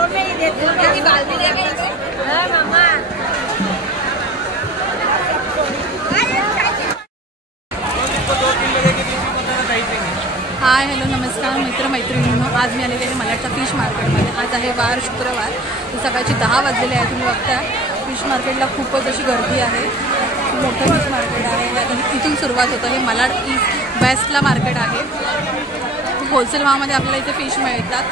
Hi hello नमस्कार मित्र मैत्रिणींनो, आज मी आलेले आहे मलाडचा फिश मार्केटमध्ये। आज आहे वार शुक्रवार, सकाळचे 10 वाजलेले आहे। तुम्ही बघता फिश मार्केटला खूपच अशी गर्दी आहे, मोठं फिश मार्केट आहे। आता इथून सुरुवात होतं। हे मलाड ईस्ट वेस्टला मार्केट आहे। होलसेल भावामध्ये आपल्याला इथे फिश मिळतात।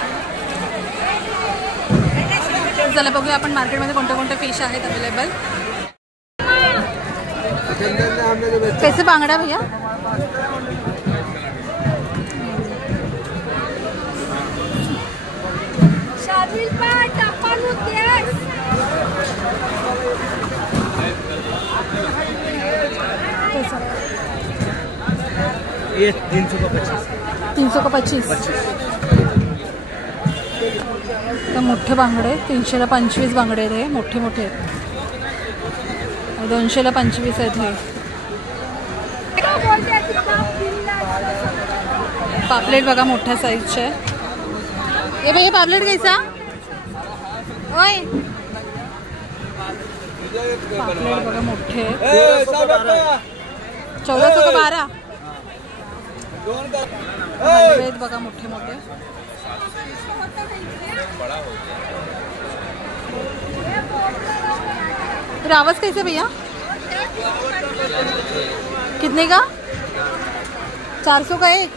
चला बघूया आपण मार्केटमध्ये कोणते कोणते फिश आहेत अवेलेबल। कैसे बांगड़ा भैया? ये 300 का 25। 300 का 25। तर मोठे बांगडे 300 ला 25 बांगडे आहेत। हे मोठे मोठे आहेत। 200 ला 25 आहेत। हे पापलेट बघा मोठ्या साईजचे आहे। ये भैया पापलेट कैसा? ओय पापलेट बघा मोठे 1400 का 12। हलवे बघा मोठे मोठे। रावस कैसे भैया? कितने का? 400 का एक।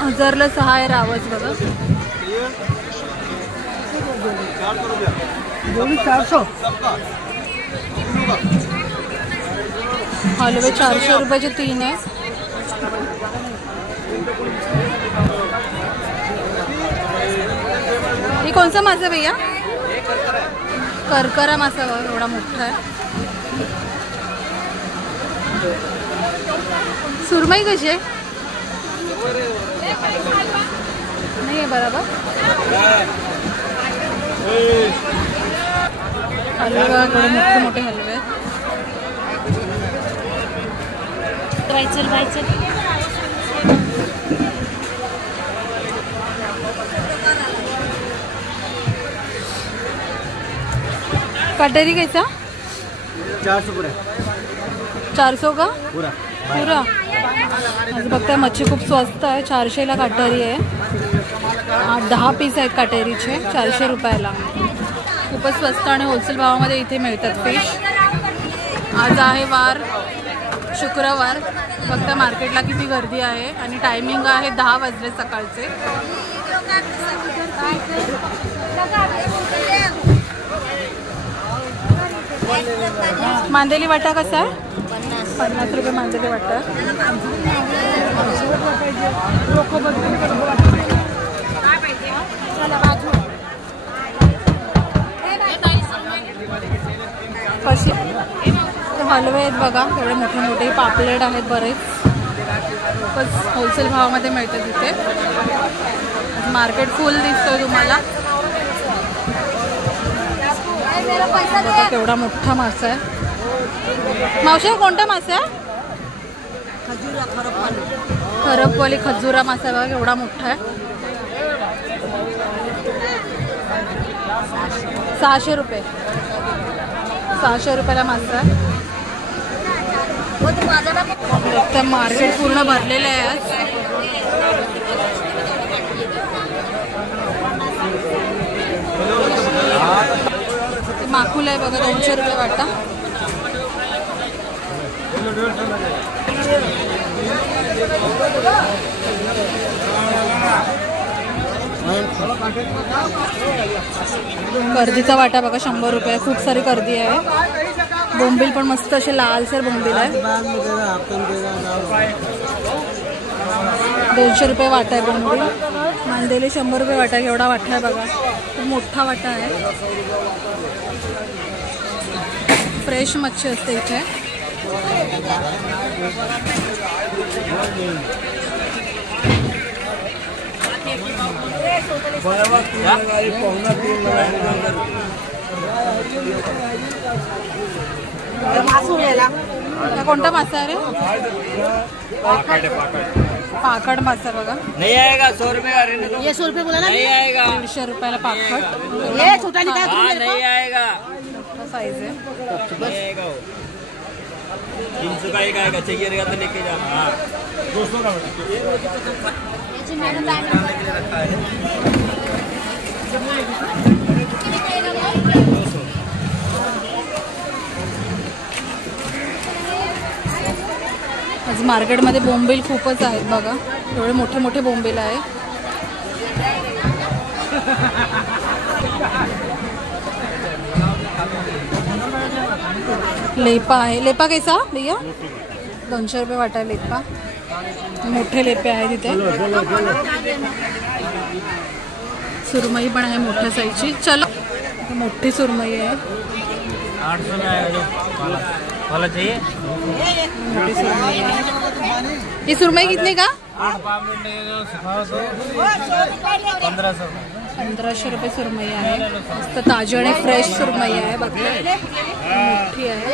1000ला 6 आहे रावस बघा। 400। हलवे 400 रुपयाचे 3 आहे। ये कौन सा मासा भैया? करकरा मासा बघा एवढा मोठा आहे। सुरमई कशी आहे? नाही आहे बरोबर। हलवे बघा थोडे मोठे मोठे हलवे आहेत। कटोरी कैसा? 400 पूरा। 400 का पूरा। आज बघताय मच्छी खूप स्वस्त आहे। 400 ला कटोरी आहे। 10 पीस आहेत कटोरीचे 400 रुपयाला। खूपच स्वस्त आणि होलसेल भावामध्ये इथे मिळतात फिश। आज आहे वार शुक्रवार। बघता मार्केटला किती गर्दी आहे आणि टायमिंग आहे 10 वाजले सकाळचे। मांदेली वाटा कसा आहे? 50 रुपये मांदेली वाटा। कशी हलवे आहेत बघा एवढे मोठे मोठे। पापलेट आहेत बरेच, खूपच होलसेल भावामध्ये मिळतात इथे। मार्केट फुल दिसतोय तुम्हाला। बघा केवढा मोठा मासा आहे। मावशी कोणता मासा आहे? खरपवाली खजुरा मासा बघा एवढा मोठा आहे। 600 रुपये। 600 रुपयाला मासा आहे। मार्केट पूर्ण भरलेलं आहे आज। माकुल आहे बघा 200 रुपये वाटा। गर्दीचा वाटा बघा 100 रुपये। खूप सारी गर्दी आहे। बोंबील पण मस्त असे लालसर बोंबील आहे। 200 रुपये वाटा आहे बोंबील। मांदेली 100 रुपये वाटा। एवढा वाटा आहे बघा, खूप मोठा वाटा आहे। फ्रेश मच्छी असते इथे। कोणता मासा आहे रे? पाकड मासा बघा, नहीं आएगा 100 रुपए का रहने दो। ये 100 रुपये बोला ना, नहीं आएगा, 150 रुपयाला पाकड. ये छोटा निकाल तुम हाँ मेरे को. नहीं आएगा, साईज आहे. नहीं आएगा वो. 300 का एक आएगा, चाहिए रहेगा तो लेके जाना. हाँ 200 का आज मार्केटमध्ये बोंबील खूपच आहेत बघा, एवढे मोठे मोठे बोंबील आहे. लेपा आहे. लेपा कैसा भैया? 200 रुपये वाटा आहे लेपा. मोठे लेपे आहेत इथे. सुरमई पण आहे मोठ्या साईजची. चलो, मोठी सुरमई आहे. 800 में आएगा जो वाला चाहिए. मोठी सुरमई आहे. ही सुरमई कितने का? 8 पापलेट लेगा 1500. 1500 रुपये सुरमई आहे. मस्त ताजी आणि फ्रेश सुरमई आहे बघा, मोठी आहे.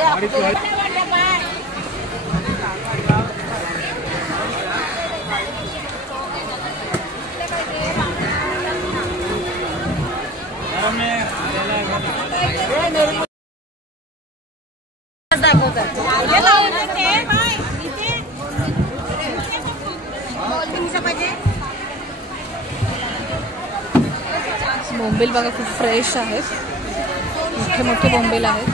बोंबील बघा खूप फ्रेश आहेत, मोठे मोठे बोंबील आहेत.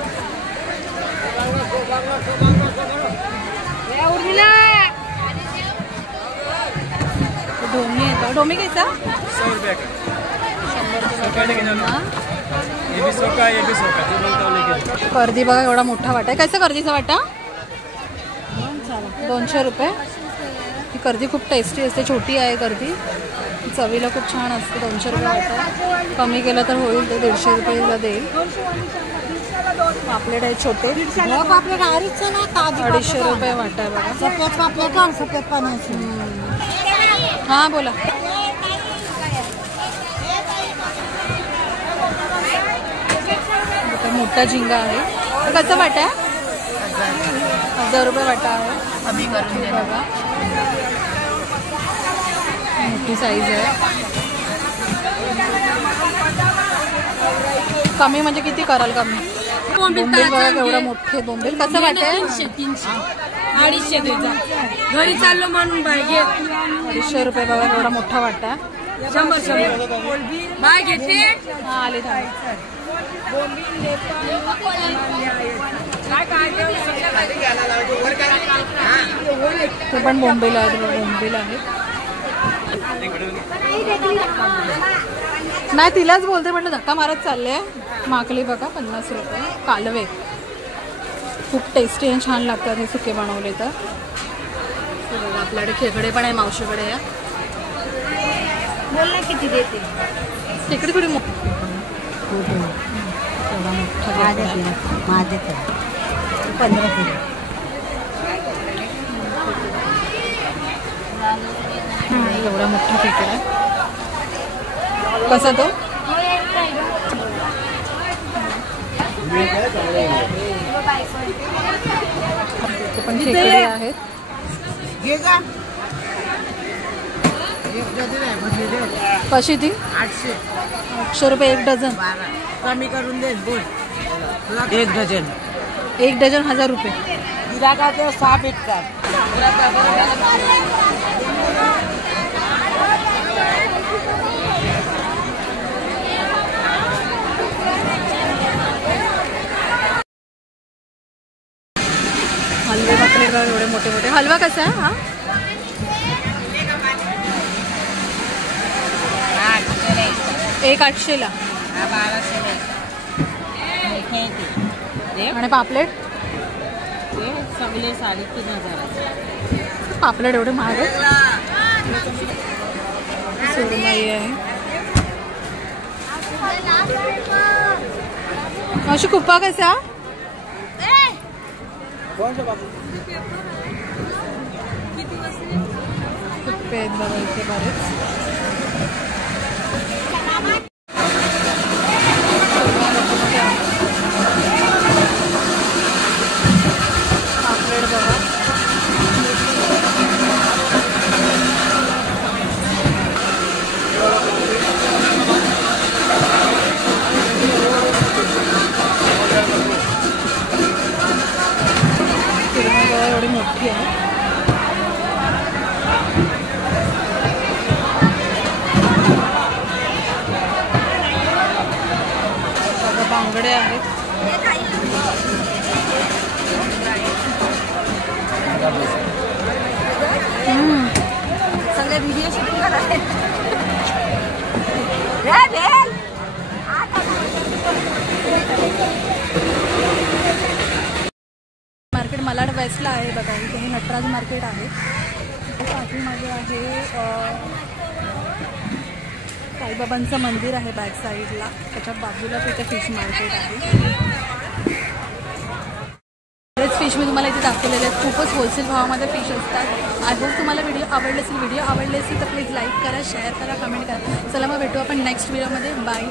ढोमी येतो. ढोमी कैसा? 100 रुपये का. 100 रुपये. ये भी 100 का, ये भी 100 का. जो बोलता हो लेके. कर्दी बघा एवढा मोठा वाटा आहे. कैसा कर्दीचा वाटा? 200 रुपये. ही कर्दी खूप टेस्टी असते, छोटी आहे कर्दी, चवीला खूप छान असते. 200 रुपये वाटा. कमी केलं तर होईल तर 150 रुपयाला देईल. पापलेट आहे छोटे, 250 रुपये वाटा आहे बघा. सफेद पापलेट और सफेद पाण्याची. हां बोला. मोठा झिंगा आहे. कसा वाटा आहे? 1000 रुपये वाटा आहे. कमी करून दे बघा, मोठी साईज आहे. कमी म्हणजे किती कराल कमी? बोंबील बघा एवढं मोठे बोंबील. कसं वाटतंय? 250 घरी चाललो म्हणून पाहिजे. 250 रुपये बघा एवढा मोठा वाटा. 100 बाय घेते. हा आले थांब. ते पण बोंबील आहेत, बोंबील आहेत. नाही तिलाच बोलते पण धक्का मारत चालले. माकली बघा 50 रुपये. कालवे खूप टेस्टी आणि छान लागतात हे सुके बनवले तर. बघा आपल्याकडे खेकडे पण आहे मावशीकडे. या बोल ना किती देते. तिकडे थोडी माझे 15 किलो. एवढा मोठा खेकडा आहे. कसा तो? पण खेकडे आहेत. कशी ती? 800 रुपये 1 डझन. कमी करून दे बोल. 1 डझन. 1 डझन 1000 रुपये. गिराकाचे 6 भेटतात. हलवे बापले बघा एवढे मोठे मोठे. हलवा कसा आहे हा? 800 ला. आणि पापलेट? सगळे 3,500. पापलेट एवढे महाग आहे. सुरमई आहे. अशी कुप्पा कसा? कुप्पे आहेत बघा इथे बरेच. पापलेट बघा खेकडे आहेत. सगळे व्हिडिओ शूटिंग करत मार्केट मलाड वेस्टला आहे बघा. इथे हे नटराज मार्केट आहे. इथे पाठीमागे आहे साईबाबांचं मंदिर आहे बॅक साईडला. त्याच्या बाजूला तिथे फिश मार्केट आहे. बरेच फिश मी तुम्हाला इथे दाखवलेले आहेत. खूपच होलसेल भावामध्ये फिश असतात. आय होप तुम्हाला व्हिडिओ आवडले असेल. व्हिडिओ आवडले असेल तर प्लीज लाईक करा, शेअर करा, कमेंट करा. चला मग भेटू आपण नेक्स्ट व्हिडिओमध्ये. बाय.